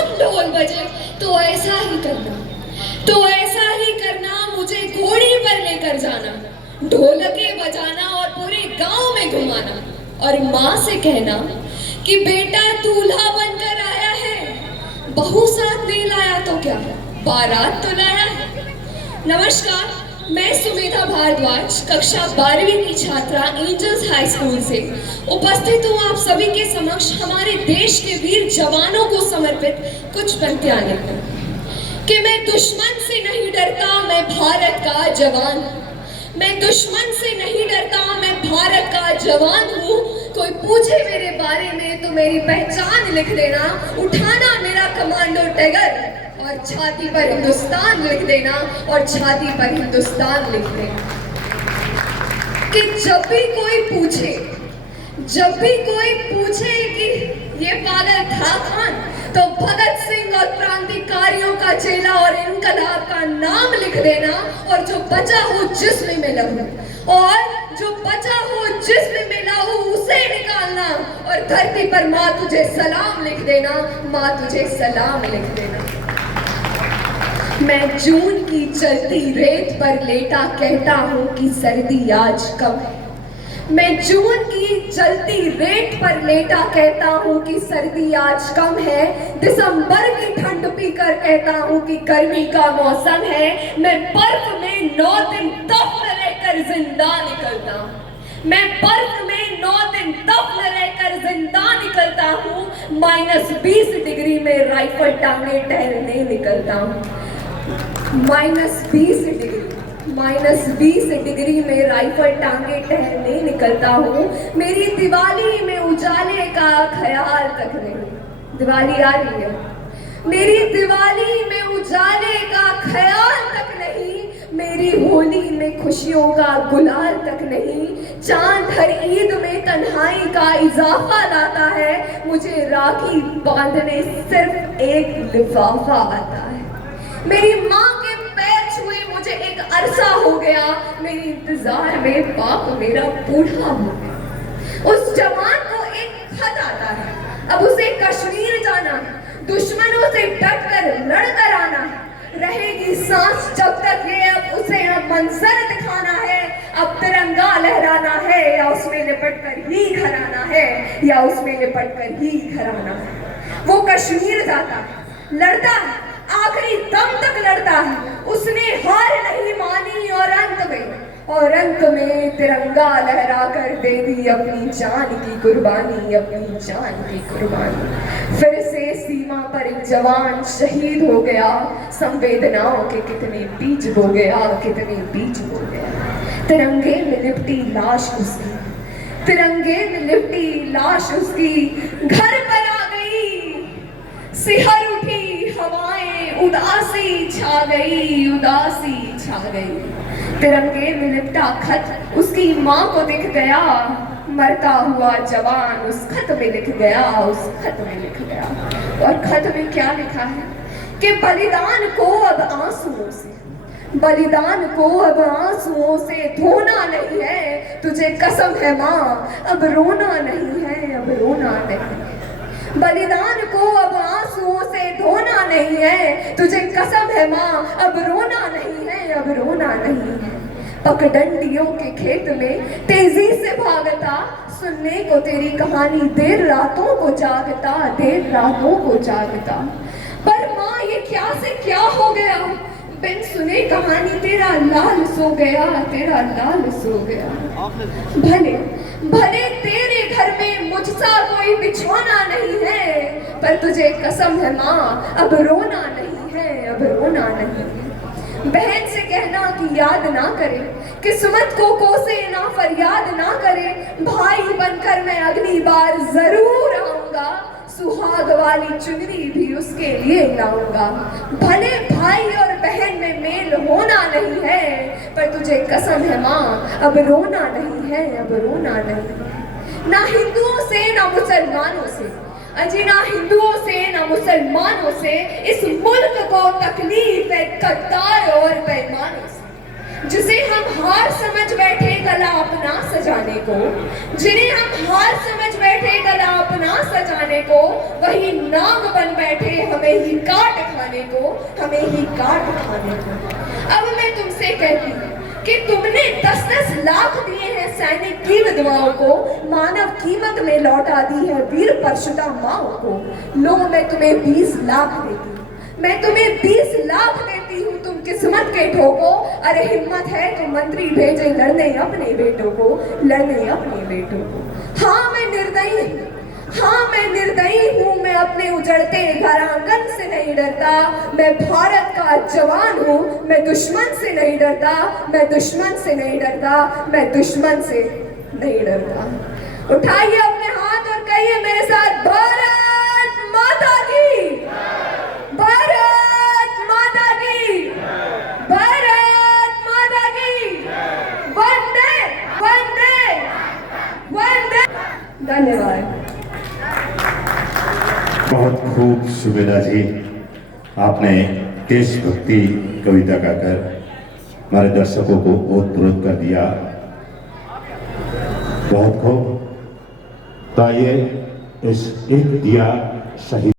धम ढोल बजे तो ऐसा ही करना, तो ऐसा ही करना, मुझे घोड़ी पर लेकर जाना, ढोलके बजाना और पूरे गांव में घुमाना, और माँ से कहना कि बेटा दूल्हा बनकर आया है, बहू साथ नहीं लाया तो क्या, बारात तो लाया है। नमस्कार, मैं सुमेधा भारद्वाज, कक्षा 12वीं की छात्रा एंजल्स हाई स्कूल से उपस्थित हूँ आप सभी के समक्ष हमारे देश के वीर जवानों को समर्पित कुछ पंक्तियां लेकर कि मैं दुश्मन से नहीं डरता, मैं भारत का जवान हूँ। मैं दुश्मन से नहीं डरता, मैं भारत का जवान हूँ। कोई पूछे मेरे बारे में तो मेरी पहचान लिख देना, उठाना मेरा कमांडो टैगर और छाती पर हिंदुस्तान लिख देना, और छाती पर हिंदुस्तान लिख देना। कि जब भी कोई पूछे कि ये पागल था कौन, तो भगत सिंह और क्रांतिकारियों का चेला और इनकलाब का नाम लिख देना, और जो बचा हो जिस्म में लहू, और जो बचा हो जिस्म में लहू उसे निकालना, और धरती पर माँ तुझे सलाम लिख देना, माँ तुझे सलाम लिख देना। मैं जून की चलती रेत पर लेटा कहता हूँ कि सर्दी आज कब है। मैं जून की चलती रेत पर लेटा कहता हूँ कि सर्दी आज कम है। दिसंबर की ठंड पीकर कहता हूँ कि गर्मी का मौसम है। मैं बर्फ में 9 दिन दफ्न रहकर जिंदा निकलता हूँ। मैं बर्फ में 9 दिन दफ्न रहकर जिंदा निकलता हूँ। -20 डिग्री में राइफल टांगे टहलने निकलता हूँ। -20 डिग्री में राइफल टांगे टहलने निकलता हूँ। मेरी दिवाली में उजाले का ख्याल तक नहीं। दिवाली आ रही है, मेरी दिवाली में उजाले का ख्याल तक नहीं। मेरी होली में खुशियों का गुलाल तक नहीं। चांद हर ईद में तन्हाई का इजाफा लाता है। मुझे राखी बांधने सिर्फ एक लिफाफा आता है। मेरी माँ के पैर छुए मुझे एक अरसा हो गया। मेरी इंतजार में बाप मेरा बूढ़ा हो गया। उस जवान को एक खत आता है, अब उसे कश्मीर जाना है। दुश्मनों से डट कर लड़ कर आना है। रहेगी सांस जब तक ये, अब उसे अब मंजर दिखाना है। अब तिरंगा लहराना है, या उसमें लिपट कर ही घर आना है, या उसमें लिपट कर ही घर आना है। वो कश्मीर जाता है, लड़ता है, आखिरी दम तक लड़ता है। उसने हार नहीं मानी, और अंत में तिरंगा लहरा कर दे दी अपनी जान की कुर्बानी, अपनी जान की कुर्बानी। फिर से सीमा पर एक जवान शहीद हो गया। संवेदनाओं के कितने बीज बो गया, कितने बीज बो गया। तिरंगे में लिपटी लाश उसकी, तिरंगे में लिपटी लाश उसकी। घर पर आ गई, सिहर उठी हवाएं, उदासी छा गई, उदासी छा गई। तिरंगे में लिपटा खत उसकी माँ को दिख गया। मरता हुआ जवान उस खत में लिख गया, उस खत में लिख गया। और खत में क्या लिखा है कि बलिदान को अब आंसुओं से, बलिदान को अब आंसुओं से धोना नहीं है। तुझे कसम है माँ, अब रोना नहीं है, अब रोना नहीं है। बलिदान को अब आंसुओं से धोना नहीं है। तुझे कसम है माँ, अब रोना नहीं है, अब रोना नहीं है। पगडंडियों के खेत में तेजी से भागता, सुनने को तेरी कहानी देर रातों को जागता, देर रातों को जागता। पर माँ ये क्या से क्या हो गया, बिन सुने कहानी तेरा लाल सो गया, तेरा लाल सो गया। भले भले तेरे घर में मुझसा कोई बिछौना नहीं है, पर तुझे कसम है माँ, अब रोना नहीं है, अब रोना नहीं है। बहन से कहना कि याद ना करे, किस्मत को कोसे ना, फरियाद ना करे। भाई बनकर मैं अगली बार जरूर आऊंगा, सुहाग वाली चुनरी भी उसके लिए लाऊंगा। भले भाई और बहन में मेल होना नहीं है, पर तुझे कसम है माँ, अब रोना नहीं है, अब रोना नहीं है। ना हिंदुओं से ना मुसलमानों से, अजी ना हिंदुओं से ना मुसलमानों से इस मुल्क को तकलीफ है गद्दार और बेईमानों से। जिसे हम हार समझ बैठे गला अपना सजाने को, जिन्हें हम हार समझ बैठे गला अपना सजाने को, वही नाग बन बैठे हमें ही काट खाने को, हमें ही काट खाने को। अब मैं तुमसे कहती हूँ कि तुमने 10-10 लाख दिए हैं सैनिक की विधवाओं को, मानव कीमत में लौटा दी है वीर परशुराम माओ को। लो मैं तुम्हें 20 लाख देती हूँ, मैं तुम्हें 20 लाख देती हूँ, तुम किस्मत के ठोको। अरे हिम्मत है तो मंत्री भेजे लड़ने अपने बेटों को, लड़ने अपने बेटों को। हाँ मैं निर्दयी हूँ, हाँ मैं निर्दयी हूँ, मैं अपने उजड़ते घर आंगन से नहीं डरता। मैं भारत का जवान हूँ, मैं दुश्मन से नहीं डरता, मैं दुश्मन से नहीं डरता, मैं दुश्मन से नहीं डरता। उठाइए अपने हाथ और कहिए मेरे साथ, भारत माता की, भारत माता की, भारत माता की, वंदे वंदे वंदे। धन्यवाद। बहुत खूब सुबेदा जी, आपने देशभक्ति कविता गाकर हमारे दर्शकों को ओतप्रोत कर दिया। बहुत खूब। तो आइए इस एक दिया शहीद